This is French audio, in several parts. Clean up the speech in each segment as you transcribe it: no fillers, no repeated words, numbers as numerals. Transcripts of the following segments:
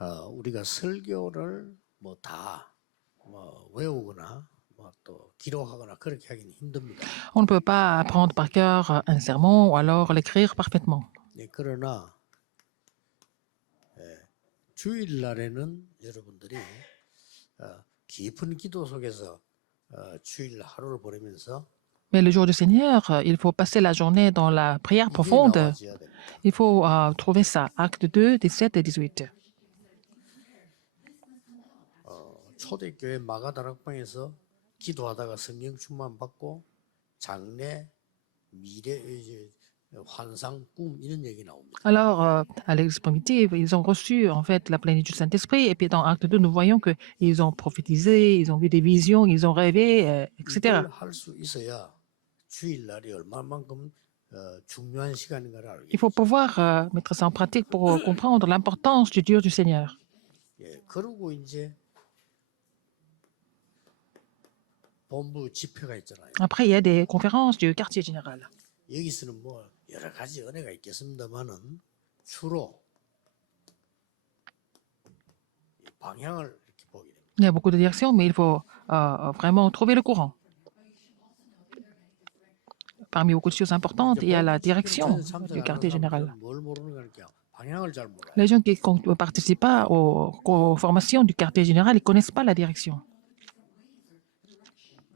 우리가 설교를 외우거나 또 기록하거나 그렇게 하기는 힘듭니다. On ne peut pas apprendre par cœur un sermon ou alors l'écrire parfaitement. 네, 그러나 주일날에는 여러분들이 깊은 기도 속에서 주일 하루를 보내면서 Mais le jour du Seigneur, il faut passer la journée dans la prière 이게 profonde. 나와줘야 됩니다. Il faut trouver ça. Acte 2, 17 et 18. 초대교회 마가다락방에서 기도하다가 성령 충만 받고 장래, 미래, 이제 환상, 꿈 이런 얘기 나옵니다. Alors, à l'église primitive, ils ont reçu en fait la plénitude du Saint-Esprit. Et puis dans Acte 2, nous voyons qu'ils ont prophétisé, ils ont vu des visions, ils ont rêvé, etc. 이걸 할 수 있어야 주일날이 얼마만큼 중요한 시간인가를 알고 Il faut pouvoir mettre ça en pratique pour comprendre l'importance du Dieu du Seigneur. 예, 그러고 이제 본부 집회가 있잖아요. Après, il y a des conférences du quartier général. 여기서는 뭐 여러 가지 은혜가 있겠습니다만은 주로 이 방향을 이렇게 보게 됩니다. Il y a beaucoup de directions, mais il faut vraiment trouver le courant. Parmi beaucoup de choses importantes, il y a la direction du quartier général. 뭘 모르는 거니까 방향을 잘 몰라요. Les gens qui ne participent pas aux formations du quartier général, ils ne connaissent pas la direction.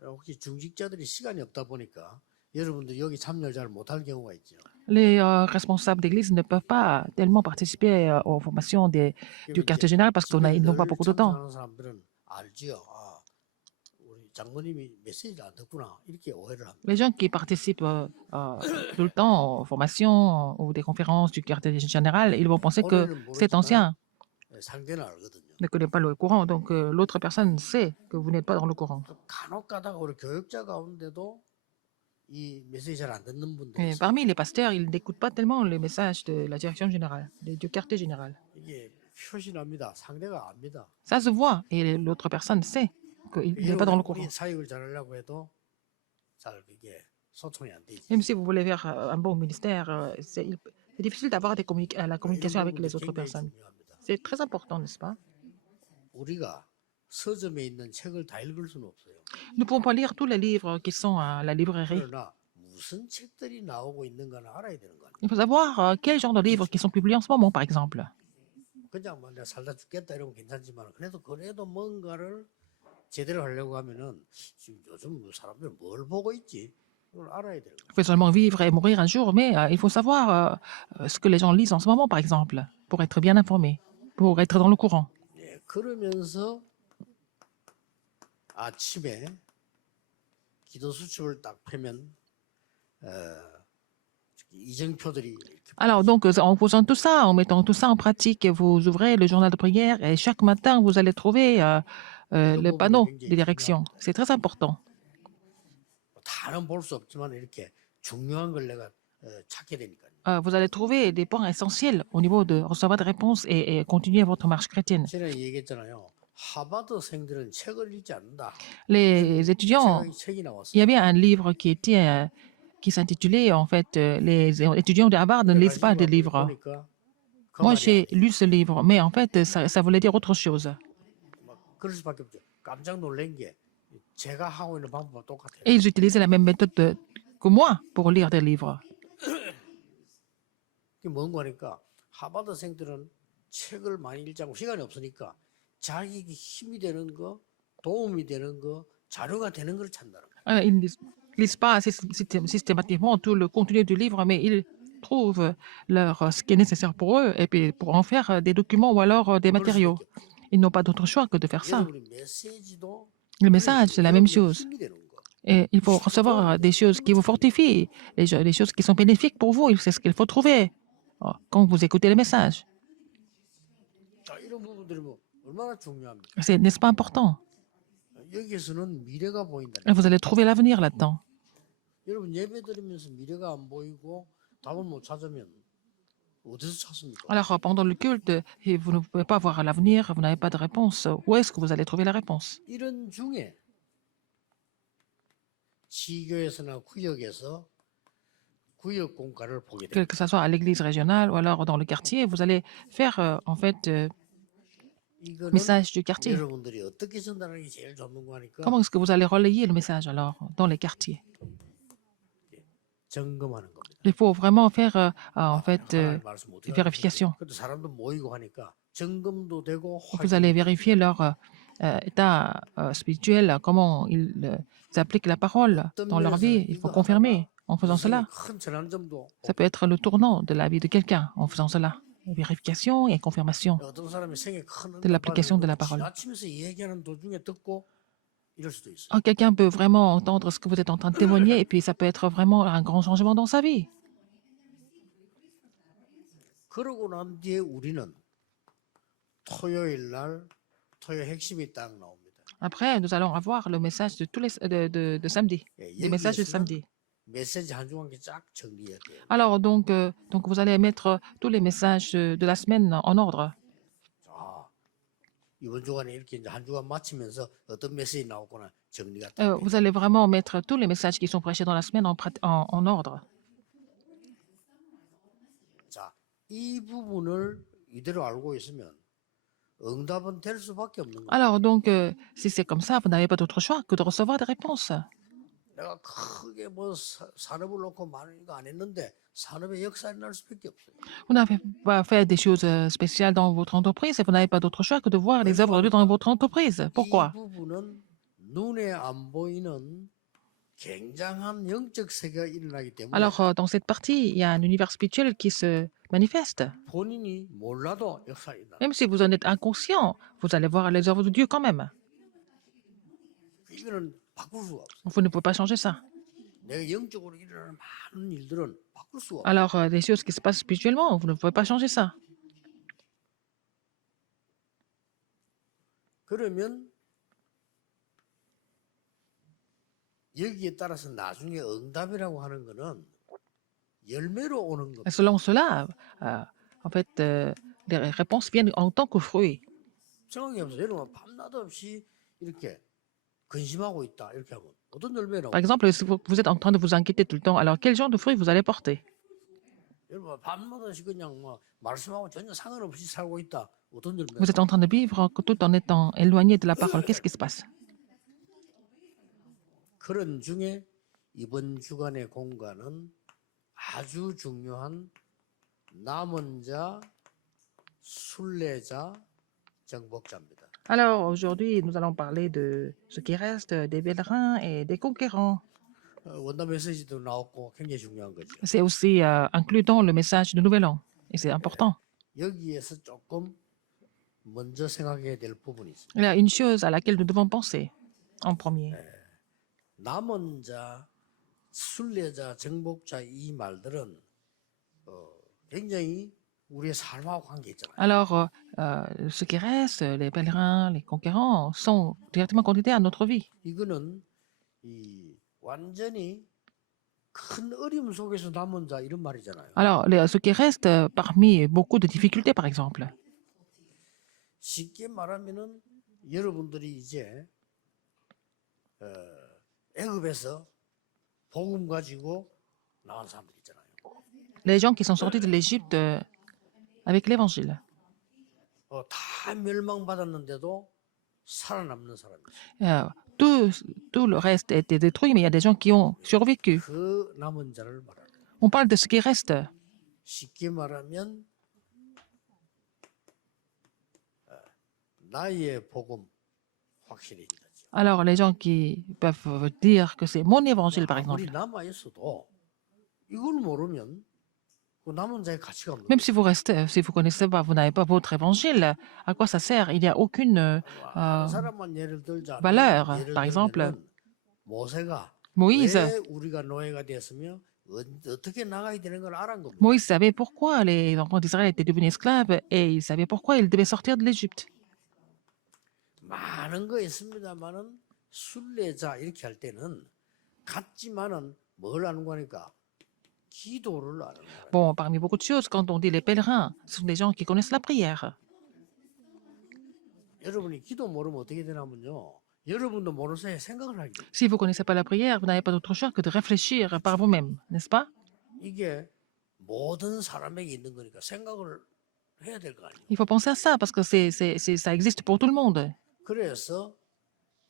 혹시 중직자들이 시간이 없다 보니까 여러분들 여기 참여를 잘 못할 경우가 있죠. Les responsables d'église ne peuvent pas tellement participer aux formations du quartier général parce qu'ils n'ont pas beaucoup de temps. 참여하는 사람들은 알지요. 우리 장모님이 메시지를 안 듣구나 이렇게 오해를 합니다. Les gens qui participent tout le temps aux formations ou des conférences du quartier général, ils vont penser que c'est ancien, 상대는 알거든요. ne connaît pas le courant. Donc l'autre personne sait que vous n'êtes pas dans le courant. 간혹 가다가 우리 교육자 가운데도 이 메시지 잘 안 듣는 분들이 Et 있어요. parmi les pasteurs, ils n'écoutent pas tellement les messages de la direction générale, du quartier général. 이게 표시납니다. 상대가 압니다. Ça se voit et l'autre personne sait qu'il n'est pas dans le courant. 우리 사역을 잘하려고 해도 잘 그게 소통이 안 되지. Même si vous voulez faire un bon ministère, c'est difficile d'avoir la communication avec les autres 굉장히 personnes. 중요합니다. C'est très important, n'est-ce pas? 우리가 서점에 있는 책을 다 읽을 수는 없어요. Nous ne pouvons pas lire tous les livres qui sont à la librairie. 그러나 무슨 책들이 나오고 있는가는 알아야 되는 거 아니에요. Il faut savoir quel genre de livres qui sont publiés en ce moment, par exemple. 그냥 뭐 내가 살다 죽겠다 이러면 괜찮지만 그래도 뭔가를 제대로 하려고 하면은 지금 요즘 사람들 뭘 보고 있지? 이걸 알아야 돼요. Vous pouvez seulement vivre et mourir un jour, mais il faut savoir ce que les gens lisent en ce moment, par exemple, pour être bien informé, pour être dans le courant. 예, 그러면서 아침에 기도 수첩을 딱 펴면 이정표들이 이렇게 Alors, donc, en faisant tout ça, en mettant tout ça en pratique, vous ouvrez le journal de prière et chaque matin, vous allez trouver le panneau de direction. C'est très important. 다는 볼 수 없지만 이렇게 중요한 걸 내가 찾게 되니까요. Vous allez trouver des points essentiels au niveau de recevoir des réponses et continuer votre marche chrétienne. 제가 얘기했잖아요. 하버드생들은 책을 읽지 않는다. Les étudiants, 책이 il y 나왔어요. avait un livre qui s'intitulait, en fait, les étudiants de Harvard ne lisent pas des livres. 보니까 그 Moi, 말이 j'ai lu ce livre, mais en fait, ça voulait dire autre chose. 막 그럴 수밖에 없죠. 깜짝 놀란 게 제가 하고 있는 방법과 똑같아요. Et ils utilisaient la même méthode que moi pour lire des livres. 그게 뭔가 하니까 하버드생들은 책을 많이 읽지 않고 시간이 없으니까 자기에게 힘이 되는 거, 도움이 되는 거, 자료가 되는 걸 찾는다는 거예요. Ils ne lisent pas systématiquement tout le contenu du livre, mais ils trouvent ce qui est nécessaire pour eux et puis pour en faire des documents ou alors des matériaux. Ils n'ont pas d'autre choix que de faire ça. 여러분의 메시지도 Le message, c'est la même chose. 힘이 되는 거. Et il faut recevoir des choses qui vous fortifient, des choses qui sont bénéfiques pour vous. C'est ce qu'il faut trouver quand vous écoutez les messages. 자, 이런 부분들이 뭐 얼마나 중요합니까? N'est-ce pas important? 여기에서는 미래가 보인다. Et vous allez trouver l'avenir là-dedans. 여러분 예배 드리면서 미래가 안 보이고 답을 못 찾으면 어디서 찾습니까? Alors, pendant le culte, et vous ne pouvez pas voir l'avenir, vous n'avez pas de réponse. Où est-ce que vous allez trouver la réponse? 이런 중에 지교에서나 구역에서 구역 공과를 보게 됩니다. Que ce soit à l'église régionale ou alors dans le quartier, vous allez faire en fait 이거는 message du quartier. 여러분들이 어떻게 전달하는 게 제일 좋는가 하니까 Comment est-ce que vous allez relayer le message alors dans les quartiers? 점검하는 겁니다. Il faut vraiment faire en fait 하나님 말씀 어떻게 des vérifications. 그래도 사람도 모이고 하니까 점검도 되고 Vous allez 확인도 vérifier 되고. leur état spirituel, comment ils appliquent la parole 어떤 dans leur vie. 면에서는 Il faut 이거 confirmer 하나가 en faisant 인생의 cela. 큰 전환점도 Ça peut être le tournant de la vie de quelqu'un en faisant cela. Vérification et confirmation 어떤 사람이 생에 큰 de 응답 l'application de la 받으면 parole. 지나치면서 얘기하는 도중에 듣고 이럴 수도 있어요. Oh, quelqu'un peut vraiment entendre ce que vous êtes en train de témoigner et puis ça peut être vraiment un grand changement dans sa vie. 그러고 난 뒤에 우리는 토요일 날 토요 핵심이 딱 나옵니다. Après, nous allons avoir le message de tous les de samedi, 예, des messages de 여기에서는 samedi. 메시지 한 주간께 쫙 정리해야 돼요. Alors donc vous allez mettre tous les messages de la semaine en ordre. 자, 이번 주간에 이렇게 이제 한 주간 마치면서 어떤 메시지 나오거나 정리가 딱 돼요. Vous allez vraiment mettre tous les messages qui sont prêchés dans la semaine en ordre. 자, 이 부분을 이대로 알고 있으면 응답은 될 수밖에 없는 거예요. Alors donc si c'est comme ça, vous n'avez pas d'autre choix que de recevoir des réponses. 내가 크게 뭐 산업을 놓고 많은 거 안 했는데 산업의 역사에 날 수밖에 없어요. Vous n'avez pas fait des choses spéciales dans votre entreprise et vous n'avez pas d'autre choix que de voir les œuvres de Dieu dans votre entreprise. 이 Pourquoi? 부분은 눈에 안 보이는 굉장한 영적 세계가 일어나기 때문에 Alors dans cette partie, il y a un univers spirituel qui se manifeste. 본인이 몰라도 역사가 일어나. Même si vous en êtes inconscient, vous allez voir les œuvres de Dieu quand même. 이거는 바꿀 수가 없어요. Vous ne pouvez pas changer ça. 내가 영적으로 일어나는 많은 일들은 바꿀 수가 없어요. Alors des choses qui se passent spirituellement, vous ne pouvez pas changer ça. 그러면 여기에 따라서 나중에 응답이라고 하는 거는 열매로 오는 겁니다. Selon cela, en fait, les réponses viennent en tant que fruits. 생각해 보세요. 여러분 밤낮 없이 이렇게 근심하고 있다 이렇게 하면 어떤 열매라고? Par exemple, si vous êtes en train de vous inquiéter tout le temps, alors quel genre de fruits vous allez porter? 여러분 밤낮 없이 그냥 뭐 말씀하고 전혀 상관없이 살고 있다 어떤 열매? Vous êtes en train de vivre tout en étant éloigné de la parole. Qu'est-ce qui se passe? 그런 중에 이번 주간의 공간은 아주 중요한 남은 자, 순례자, 정복자입니다. Alors aujourd'hui, nous allons parler de ce qui reste des pèlerins et des conquérants. 원단 메시지도 나왔고 굉장히 중요한 거죠. C'est aussi inclus dans le message du Nouvel An. Et c'est important. 여기에서 조금 먼저 생각해야 될 부분이 있습니다. Il y a une chose à laquelle nous devons penser en premier. 남은 자, 순례자, 정복자 이 말들은 굉장히 우리의 삶하고 관계 있잖아요. Alors, ce qui reste, les pèlerins, les conquérants, sont directement connectés à notre vie. 이거는 이 완전히 큰 어려움 속에서 남은 자 이런 말이잖아요. Alors, ce qui reste parmi beaucoup de difficultés, par exemple. 쉽게 말하면은 여러분들이 이제 애굽에서 복음 가지고 나온 사람들 있잖아요. Les gens qui sont sortis de l'Égypte avec l'Évangile. 다 멸망받았는데도 살아남는 사람이 있어요. Tout le reste a été détruit, mais il y a des gens qui ont survécu. 그 남은 자를 말하는 거예요. On parle de ce qui reste. 쉽게 말하면 나의 복음 확실해지죠. Alors, les gens qui peuvent dire que c'est mon évangile, par 아무리 exemple. 남아 있어도 이걸 모르면 그 남은 자의 가치가 없는 Même si vous restez, si vous connaissez pas, vous n'avez pas votre évangile, à quoi ça sert? Il n'y a aucune 한 사람만 예를 들자면 valeur. 예를 Par exemple, 들면은 모세가 Moïse. 왜 우리가 노예가 됐으며 어떻게 나가야 되는 걸 알은 겁니다. Moïse savait pourquoi les enfants d'Israël étaient devenus esclaves et il savait pourquoi ils devaient sortir de l'Égypte. 많은 거 있습니다만은 순례자 이렇게 할 때는 같지만은 뭘 아는 거니까 기도를 아는 거예요. Bon, parmi beaucoup de choses, quand on dit les pèlerins, ce sont des gens qui connaissent la prière. 여러분이 기도 모르면 어떻게 되냐면요. 여러분도 모르는 사이에 생각을 하게 돼요. Si vous ne connaissez pas la prière, vous n'avez pas d'autre choix que de réfléchir par vous-même, n'est-ce pas? 이게 모든 사람에게 있는 거니까 생각을 해야 될 거 아니에요. Il faut penser à ça parce que ça existe pour tout le monde. 그래서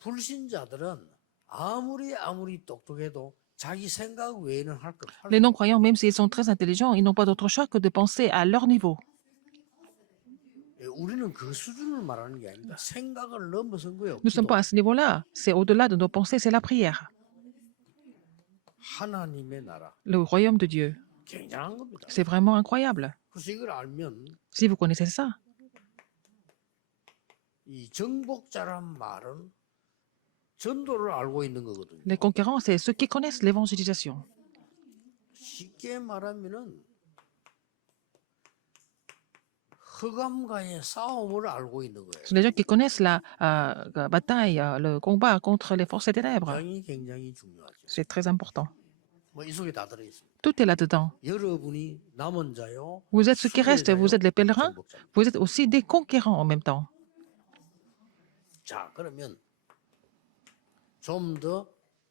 불신자들은 아무리 똑똑해도 자기 생각 외에는 할 Les 수 non-croyants, même s'ils sont très intelligents, ils n'ont pas d'autre choix que de penser à leur niveau. 우리는 그 수준을 말하는 게 아닙니다. 생각을 넘어선 거예요. Nous ne sommes 기도. pas à ce niveau-là. C'est au-delà de nos pensées, c'est la prière. 하나님의 나라. Le royaume de Dieu. 굉장한 겁니다. C'est vraiment incroyable. 그래서 이걸 알면 Si vous connaissez ça, 이 정복자란 말은 전도를 알고 있는 거거든요. les conquérants, c'est ceux qui connaissent l'évangélisation. 쉽게 말하면은 흑암과의 싸움을 알고 있는 거예요. Ce sont des gens qui connaissent la bataille, le combat contre les forces des ténèbres. 굉장히 중요하죠. C'est très important. 뭐 이 속에 다 들어 있습니다. Tout est là-dedans. 여러분이 남은 자요. Vous êtes ceux qui restent, 순례자요, vous êtes les pèlerins, 정복자. vous êtes aussi des conquérants en même temps. 자, 그러면 좀 더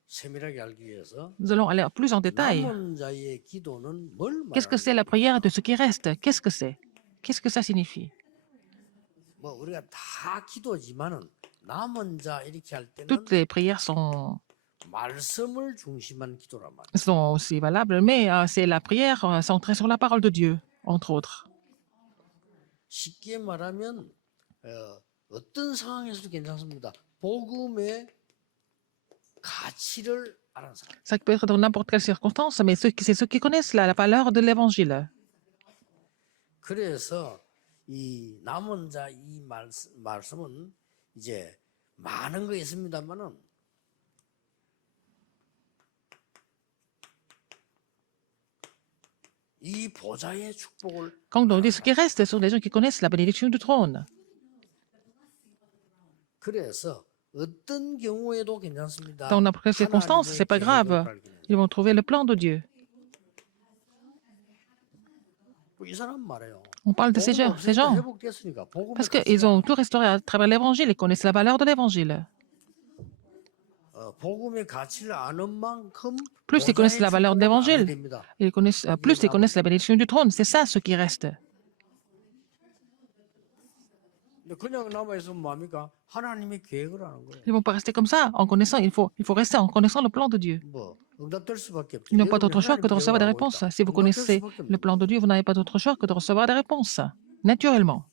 세밀하게 알기 위해서 Nous allons aller plus en détail. 남은 자의 기도는 뭘 Qu'est-ce que c'est 말하는 la prière de ceux qui restent? Qu'est-ce que c'est? Qu'est-ce que ça signifie? 뭐 우리가 다 기도지만은 남은 자 이렇게 할 때는 Toutes les prières sont 말씀을 중심한 기도란 말이에요. aussi valables, mais c'est la prière centrée sur la parole de Dieu, entre autres. 쉽게 말하면 어떤 상황에서도 괜찮습니다. 복음의 가치를 아는 사람. Ça peut être dans n'importe quelle circonstance, mais c'est ceux qui connaissent la valeur de l'évangile. 그래서 이 남은 자 이 말씀은 이제 많은 거 있습니다만은 이 보좌의 축복을 Quand on dit ceux qui restent, ce sont les gens qui connaissent la bénédiction du trône. 그래서 어떤 경우에도 괜찮습니다. Dans n'importe quelle circonstance, c'est pas grave. Ils vont trouver le plan de Dieu. 이 사람 말해요. On parle de ces gens, 회복됐으니까 복음의 parce qu'ils ont tout restauré à travers l'évangile, ils connaissent la valeur de l'évangile. 복음의 가치를 아는 만큼 Plus ils connaissent la valeur de 보좌의 축복을 알게 l'évangile, 됩니다. plus ils connaissent la bénédiction du trône. C'est ça ce qui reste. 근데 그냥 남아 있으면 뭐합니까? 하나님의 계획을 아는 거예요. Ils ne vont pas rester comme ça en connaissant. Il faut rester en connaissant le plan de Dieu. 뭐 응답될 수밖에 없죠. Ils n'ont pas d'autre choix que de 하나님의 recevoir des 계획을 알고 réponses. 있다. Si vous 응답될 connaissez 수밖에 없는 le plan de Dieu, vous n'avez pas d'autre choix que de recevoir des réponses, naturellement.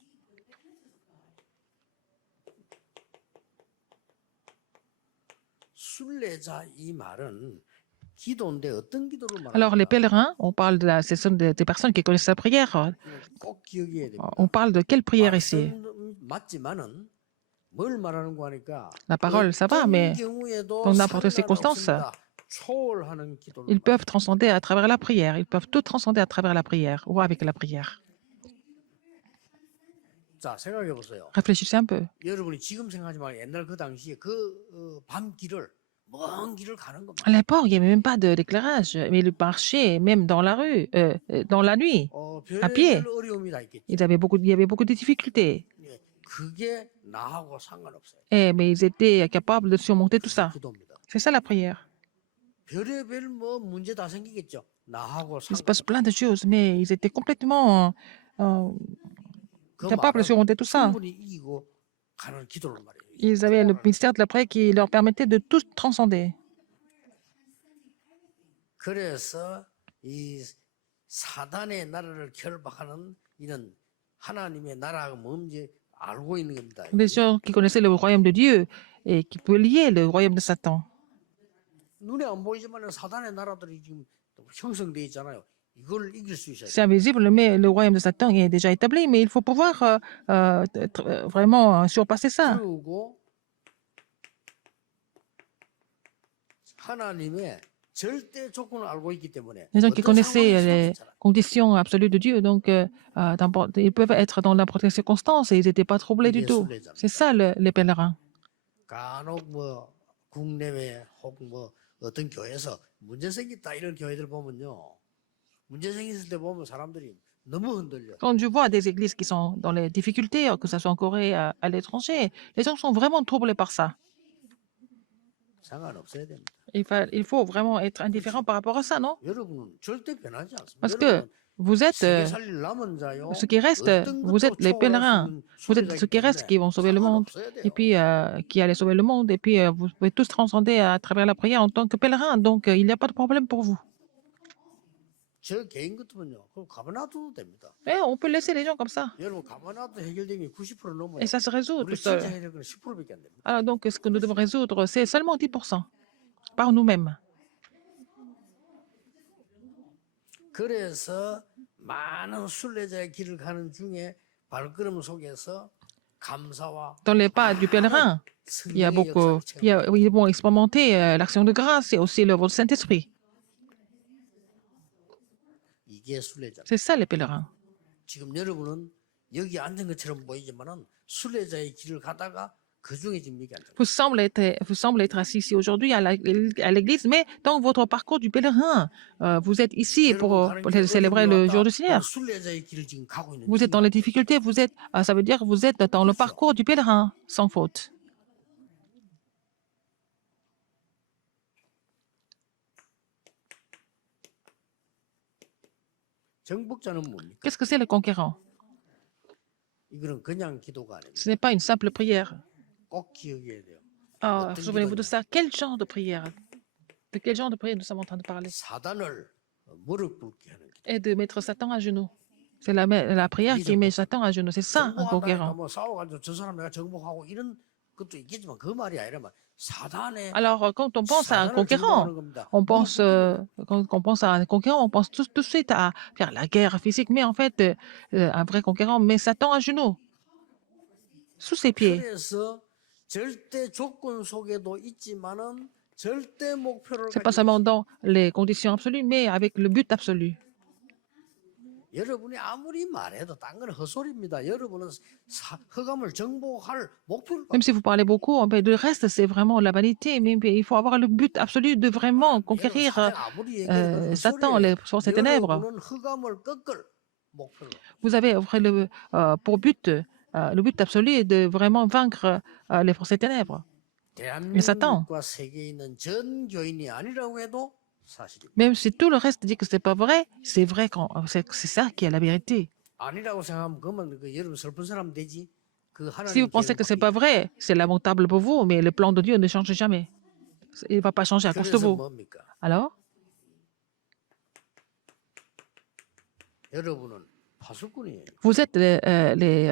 순례자 이 말은 기도인데 어떤 기도를 Alors, les 말합니까? pèlerins, on parle ce sont des personnes qui connaissent la prière. 꼭 기억해야 됩니다. On parle de quelle prière ici? 말씀 맞지만은 뭘 말하는 거 하니까 La parole, ça va, 어떤 mais 경우에도 dans n'importe quelle circonstance, 상관없습니다. 초월하는 기도를 ils peuvent transcender à travers la prière. Ils peuvent tout transcender à travers la prière ou avec la prière. 자, 생각해 보세요. Réfléchissez un peu. 여러분이 지금 생각하지 말고 옛날 그 당시에 그 밤길을 먼 길을 가는 겁니다. À l'époque, il n'y avait même pas d'éclairage, mais ils marchaient même dans la rue, dans la nuit. à pied. 별의별 어려움이 다 있겠죠. Il y avait beaucoup de difficultés. 예, 그게 나하고 상관없어요. Mais ils étaient capables de surmonter tout ça. 기도입니다. C'est ça la prière. 별의별 뭐 문제 다 생기겠죠. 나하고 Il se passe 상관없어요. plein de choses, mais ils étaient complètement 그 capables de 말은 surmonter tout ça. 충분히 이기고 가는 기도를 말해요. Ils avaient le mystère de la prière qui leur permettait de tout transcender. 그래서 이 사단의 나라를 결박하는 이런 하나님의 나라가 뭔지 알고 있는 겁니다. Des gens qui connaissaient le royaume de Dieu et qui pouvaient lier le royaume de Satan. 눈에 안 보이지만 사단의 나라들이 지금 형성돼 있잖아요. 이걸 이길 수 있어야 C'est 돼요. invisible, mais le royaume de Satan est déjà établi, mais il faut pouvoir vraiment surpasser ça. 그리고 하나님의 절대 조건을 알고 있기 때문에 Les gens qui 어떤 connaissaient 상황에서도 les 괜찮아요. conditions absolues de Dieu, donc ils peuvent être dans n'importe quelle circonstance et ils n'étaient pas troublés du 이게 tout. 순례자입니다. C'est ça les pèlerins. 간혹 뭐 국내외 혹은 뭐 어떤 교회에서 문제 생겼다 이런 교회들 보면요. 문제 생겼을 때 보면 사람들이 너무 흔들려. Quand je vois des églises qui sont dans les difficultés, que ce soit en Corée, à l'étranger, les gens sont vraiment troublés par ça. 상관없어야 됩니다. Il faut vraiment être indifférent par rapport à ça, non? 여러분은 절대 변하지 않습니다. Parce que vous êtes 세계 살릴 남은 자요. ce qui reste, 어떤 vous 것도 êtes les 초월할 수 pèlerins. 있는 Vous êtes ce 순례자이기 qui reste 때문에 qui vont sauver le monde 상관없어야 et 돼요. puis qui allait sauver le monde. Et puis vous pouvez tous transcender à travers la prière en tant que pèlerins. Donc il n'y a pas de problème pour vous. 저 개인 같으면요. 그럼 가만놔도 됩니다. Et on peut laisser les gens comme ça. 여러분 가만놔도 해결되는 게 90% 넘어요. Et ça se résout tout 우리 진짜 seul. 해결 건 10%밖에 안 됩니다. Alors donc ce que nous devons résoudre, c'est seulement 10% par nous-mêmes. 그래서 많은 순례자의 길을 가는 중에 발걸음 속에서 감사와 Dans les pas du pèlerin, il y a 성령의 beaucoup, 역사를 체험합니다. ils vont expérimenter l'action de grâce et aussi l'œuvre du Saint-Esprit. 이게 순례자. C'est ça les pèlerins. 지금 여러분은 여기 앉은 것처럼 보이지만은 순례자의 길을 가다가 그 중에 지금 여기 앉아. Vous semblez être assis ici aujourd'hui à l'église, mais dans votre parcours du pèlerin, vous êtes ici pour célébrer le jour du Seigneur. 순례자의 길을 지금 가고 있는 Vous êtes dans les difficultés, ça veut dire que vous êtes dans le parcours du pèlerin, sans faute. 정복자는 뭡니까? Qu'est-ce que c'est le conquérant? 이거는 그냥 기도가 아닙니다. Ce n'est pas une simple prière. 꼭 기억해야 돼요. Souvenez-vous de ça. Quel genre de prière? De quel genre de prière nous sommes en train de parler? 사단을 무릎 꿇게 하는 기도. Et de mettre Satan à genoux. C'est la prière qui met Satan à genoux. C'est ça, un 정복한다니까 conquérant. 뭐 싸워가지고 저 사람 내가 정복하고 이런 것도 있겠지만 그 말이 아니라 막 사단의 Alors, quand on pense à un 사단을 conquérant, 정복하는 겁니다. on pense, quand on pense à un conquérant, on pense tout de suite à faire la guerre physique. Mais en fait, un vrai conquérant met Satan à genoux, sous ses pieds. 그래서 절대 조건 속에도 있지만은 절대 목표를 C'est pas 가지고 seulement dans les conditions absolues, mais avec le but absolu. 여러분이 아무리 말해도 딴 건 헛소리입니다. 여러분은 흑암을 정복할 목표를 Même si vous parlez beaucoup, mais le reste, c'est vraiment la vanité. Mais il faut avoir le but absolu de vraiment conquérir Satan, les forces des ténèbres. 여러분은 흑암을 꺾을 목표를 Vous avez pour but, le but absolu est de vraiment vaincre les forces des ténèbres. Satan. 대한민국과 세계에 있는 전 교인이 아니라고 해도 사실입니다. Même si tout le reste dit que c'est pas vrai, c'est vrai, c'est ça qui est la vérité. 아니라고 생각하면 그러면 그 여러분 슬픈 사람 되지. 그 Si vous 하나님 pensez 계획은 que c'est pas 바뀌지. vrai, c'est lamentable pour vous, mais le plan de Dieu ne change jamais. Il ne va pas changer à cause de 그래서 vous. 뭡니까? Alors, 여러분은 파수꾼이에요. vous êtes les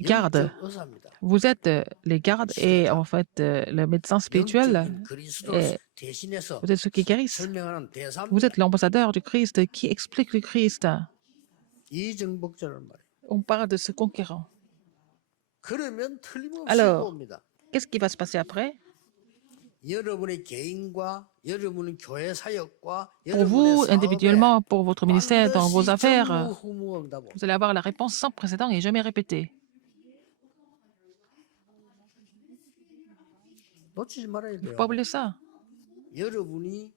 gardes. 영적 의사입니다. Vous êtes les gardes et en fait le médecin spirituel, 영적인 그리스도를 et 대신해서 vous êtes ceux qui guérissent. 설명하는 대사입니다. Vous êtes l'ambassadeur du Christ qui explique le Christ. 이 정복자란 말이에요. On parle de ce conquérant. 그러면 틀림없이 Alors, 봅니다. Qu'est-ce qui va se passer après? 여러분의 개인과 여러분의 교회 사역과 Pour vous, 여러분의 사업에 individuellement, pour votre ministère, dans vos 반드시 affaires, 전무후무한다고. vous allez avoir la réponse sans précédent et jamais répétée. 놓치지 말아야 Il ne faut 돼요. pas oublier ça. 여러분이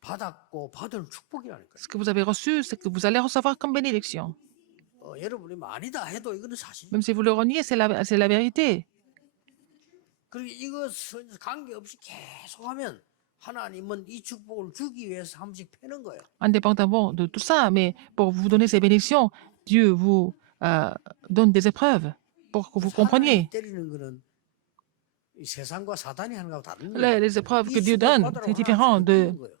받았고 받을 축복이라니까요. Ce que vous avez reçu, c'est que vous allez recevoir comme bénédiction. 여러분이 아니다 해도 이거는 사실. Même si vous le reniez, c'est la vérité. 그리고 이것은 관계없이 계속하면 하나님은 이 축복을 주기 위해서 한 번씩 패는 거예요. Indépendamment de tout ça, mais pour vous donner ces bénédictions, Dieu vous donne des épreuves pour que vous compreniez. 하나님 때리는 거는 이 세상과 사단이 하는 거하고 다른 Les épreuves que 이 Dieu 축복 donne, 받으라고 c'est 하나님이 différent de 주는 거예요.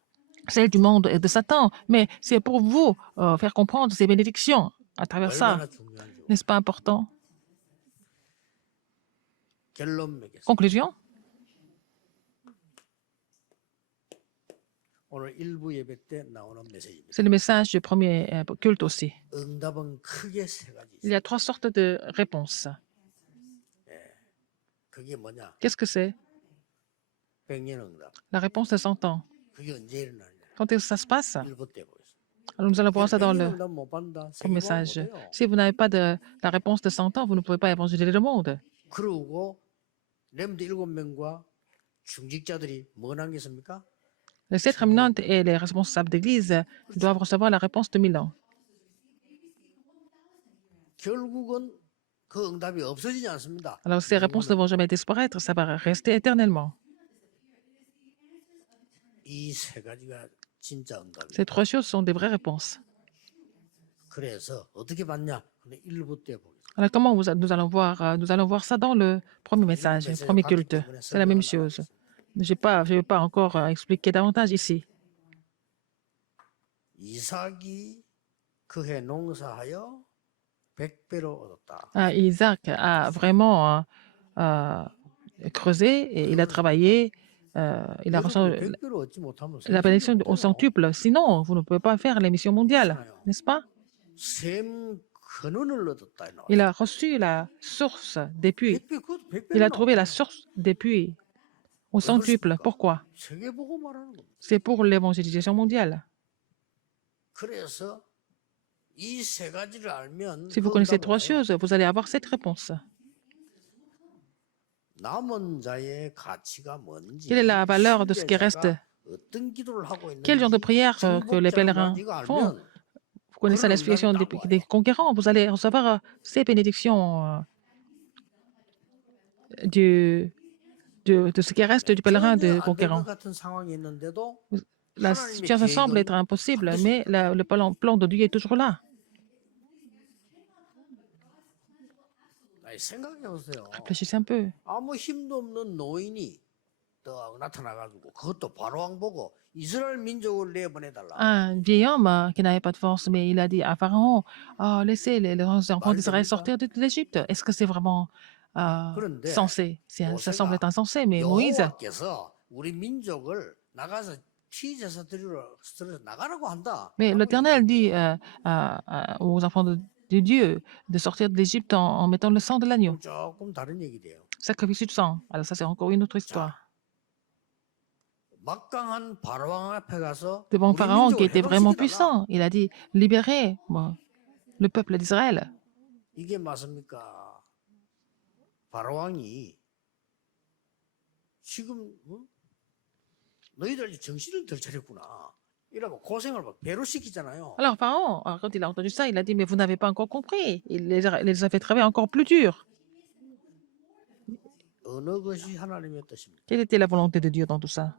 celles du monde et de Satan, mais c'est pour vous faire comprendre ces bénédictions à travers ça. 얼마나 중요한지. N'est-ce pas important? 결론 맺겠습니다. Conclusion? 오늘 일부 예배 때 나오는 메시지입니다. C'est le message du premier culte aussi. 응답은 크게 세 가지 Il y 있어요. a 3 sortes de réponses. 그게 뭐냐? Qu'est-ce que c'est? 100년 응답. La réponse de 100 ans. 그게 언제 일어나냐? Quand est-ce que ça se passe? 일부 때 보겠습니다. Alors nous allons voir ça dans 100년 le 응답 못 받는다. premier 세계보험 message. 못해요. Si vous n'avez pas la réponse de 100 ans, vous ne pouvez pas évangéliser le monde. 그러고 렘드 7명과 중직자들이 뭐 남겼습니까? Les 7 remnantes et les responsables d'église doivent recevoir la réponse de 1000 ans. 결국은 그 응답이 없어지지 않습니다. Alors ces réponses ne vont jamais disparaître, ça va rester éternellement. 이 세 가지가 진짜 응답이에요. Ces 3 choses sont des vraies réponses. 그래서 어떻게 봤냐? 1부 때 보겠습니다. Alors, comment nous allons voir ça dans le premier message, le premier culte. C'est la même chose. Je vais pas encore expliquer davantage ici. 이삭이 그해 농사하여 100배로 얻었다. Isaac a vraiment creusé et il a travaillé. Il a reçu 여러분이 100배로 얻지 못하면 la bénédiction au centuple. Sinon, vous ne pouvez pas faire l'émission mondiale, n'est-ce pas? 샘 근원을 얻었다. 이 나와요. Il a reçu la source des puits. 100배, 그것도 100배. Il a trouvé la source des puits au centuple. Pourquoi? 세계 보고 말하는 겁니다. C'est pour l'évangélisation mondiale. 그래서 이 세 가지를 알면 Si vous connaissez trois choses, vous allez avoir cette réponse. 남은 자의 가치가 뭔지, Quelle est la valeur de ce qui reste? 어떤 기도를 하고 있는지, Quel genre de prière que les pèlerins font? Vous connaissez l'explication des conquérants, vous allez recevoir ces bénédictions de ce qui reste du pèlerin de conquérant. 같은 상황이 있는데도 La situation semble être impossible, mais le plan de Dieu est toujours là. 아니, 생각해 보세요. Réfléchissez un peu. 아무 힘도 없는 노인이 딱 나타나가지고 그것도 바로왕 보고 이스라엘 민족을 내보내달라. Un vieil homme qui n'avait pas de force, mais il a dit à Pharaon, laissez les enfants d'Israël sortir de l'Égypte. Est-ce que c'est vraiment sensé? Ça semble être insensé, mais Moïse, 여호와께서 우리 민족을 나가서 피제사 드리러 나가라고 한다. mais l'Éternel dit aux enfants de Dieu de sortir de l'Égypte en mettant le sang de l'agneau, 조금 다른 얘기돼요. sacrifice du sang. Alors ça, c'est encore une autre histoire. 막강한 바로왕 앞에 가서 Devant 우리 Pharaon, qui 민족을 était vraiment 해방시켜달라. puissant, il a dit, libérez le peuple d'Israël. 이게 맞습니까? 바로왕이 지금 너희들 정신을 덜 차렸구나. 이라고 고생을 배로 시키잖아요. Alors Pharaon, quand il a entendu ça, il a dit, mais vous n'avez pas encore compris. Il les a fait travailler encore plus dur. 어느 것이 하나님의 뜻입니까? Quelle était la volonté de Dieu dans tout ça?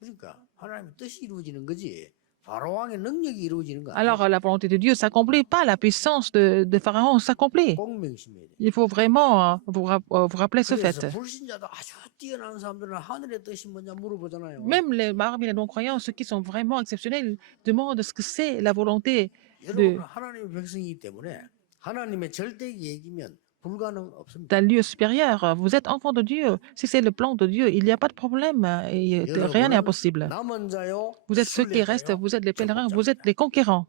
그러니까 하나님의 뜻이 이루어지는 거지. 바로왕의 능력이 이루어지는 거 아니에요. Alors la volonté de Dieu s'accomplit pas, la puissance de Pharaon s'accomplit. 꼭 명심해야 돼. Il faut vraiment vous rappeler ce fait. 그래서 불신자도 아주 뛰어난 사람들은 하늘의 뜻이 뭐냐 물어보잖아요. Même parmi les non-croyants, ceux qui sont vraiment exceptionnels, demandent ce que c'est la volonté 여러분은 하나님의 백성이기 때문에 하나님의 절대 계획이면 불가능 없습니다. d'un lieu supérieur. Vous êtes enfant de Dieu. Si c'est le plan de Dieu, il n'y a pas de problème. Et rien n'est impossible. 남은 자요. Vous êtes ceux qui restent, vous êtes les pèlerins, vous êtes les conquérants.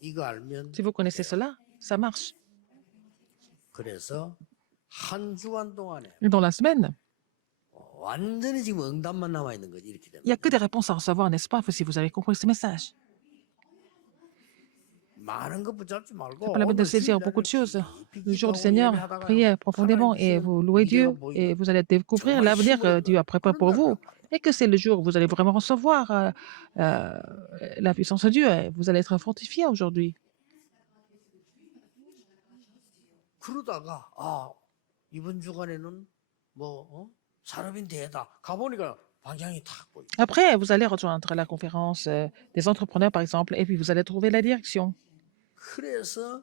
이거 알면 Si vous connaissez cela, ça marche. 그래서 한 주간 동안에 Et dans la semaine, 완전히 지금 응답만 남아 있는 거지 이렇게 되면. il n'y a que des réponses à recevoir, n'est-ce pas, si vous avez compris ce message. 많은 거 붙잡지 말고. C'est pas la peine de saisir beaucoup de choses. Le jour du Seigneur, priez profondément et vous louez Dieu et vous allez découvrir l'avenir que Dieu a préparé pour vous. Et que c'est le jour où vous allez vraiment recevoir la puissance de Dieu. Vous allez être fortifié aujourd'hui. 그러다가 이번 주간에는 산업인 대회다. 가보니까 방향이 탁 보여. Après, vous allez rejoindre la conférence des entrepreneurs, par exemple, et puis vous allez trouver la direction. 그래서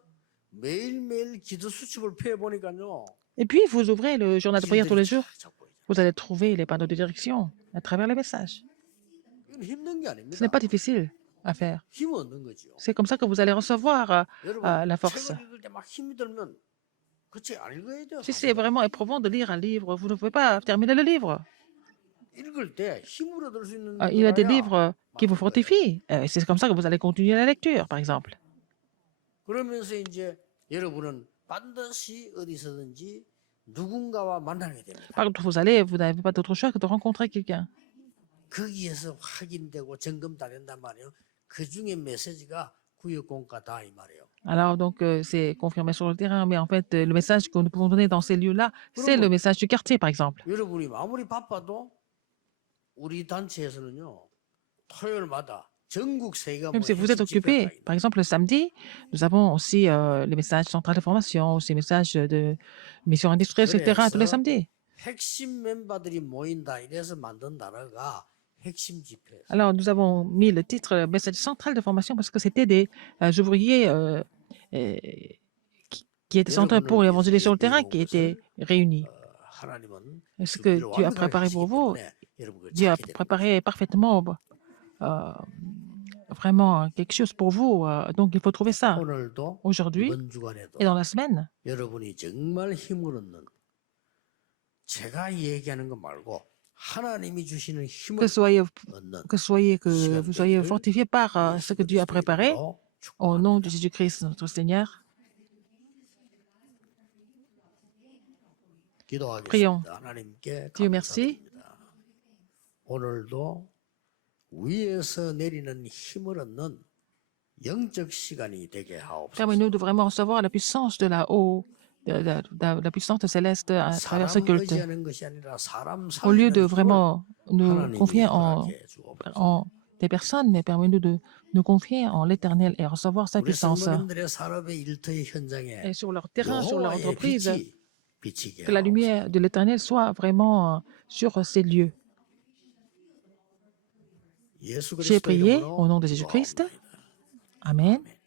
매일매일 기도 수첩을 펴보니까요. Et puis, vous ouvrez le journal de prière tous les jours. Vous allez trouver les panneaux de direction à travers les messages. 이건 힘든 게 아닙니다. Ce n'est pas difficile à faire. 힘 얻는 거죠. C'est comme ça que vous allez recevoir la force. 책을 읽을 때 막 힘이 들면 그 책 안 읽어야 돼요. Si c'est vraiment éprouvant de lire un livre, vous ne pouvez pas terminer le livre. 읽을 때 힘을 얻을 수 있는 Il y a des 거야. livres qui vous fortifient. C'est comme ça que vous allez continuer la lecture, par exemple. 그러면서 이제 여러분은 반드시 어디서든지 누군가와 만나게 됩니다. Partout où vous n'avez pas d'autre choix que de rencontrer quelqu'un. 거기에서 확인되고 점검 다 된단 말이에요. 그 중에 메시지가 구역공과다 이 말이에요. Alors, donc, c'est confirmé sur le terrain, mais en fait, le message que nous pouvons donner dans ces lieux-là, c'est le message du quartier, par exemple. 여러분이 아무리 바빠도 우리 단체에서는요 토요일마다 전국 세계가 Même si vous êtes occupé, par exemple, le samedi, nous avons aussi les messages centrales de formation, aussi les messages de mission industrielle, etc., tous les samedis. 핵심 멤버들이 모인다 이래서 만든 단어가 핵심 집회에서 Alors, nous avons mis le titre message central de formation parce que c'était des ouvriers euh, qui étaient centrés pour 여러분을 위해서 l'évangile sur le 예비해 terrain 놓은 qui étaient 것을 réunis. 하나님은 Ce que 준비를 Dieu a 완벽하게 préparé 하시기 pour vous, 때문에 여러분 그걸 Dieu a 찾게 되는 préparé 것입니다. parfaitement euh, vraiment quelque chose pour vous. Donc, il faut trouver ça 오늘도 aujourd'hui 이번 주간에도 et dans la semaine. 여러분이 정말 힘을 얻는 제가 얘기하는 거 말고 하나님이 주시는 힘을 얻는 Que vous soyez 시간 fortifiés par ce 예수 que Dieu a 그리스도의 préparé 이름으로 au nom de 축복합니다. Jésus-Christ, notre Seigneur. Prions. 기도하겠습니다. 하나님께 Dieu merci. 감사드립니다. 오늘도 위에서 내리는 힘을 얻는 영적 시간이 되게 하옵소서. Permets-nous de vraiment recevoir la puissance de là-haut, la puissance céleste à travers ce 사람 culte. 의지하는 것이 아니라 사람 Au lieu de 살리는 힘을 vraiment nous 하나님이 confier 허락해 주옵소서. en des personnes, mais permets-nous de nous confier en l'Éternel et recevoir sa 우리 puissance. 성도님들의 산업의 일터의 현장에 Et sur leur terrain, sur leur 여호와의 entreprise, 빛이 비치게 que la 하옵소서. lumière de l'Éternel soit vraiment sur ces lieux. 예수 J'ai 그리스도 prié 이름으로 au nom de Jésus-Christ. 기도하옵나이다. Amen. 아멘.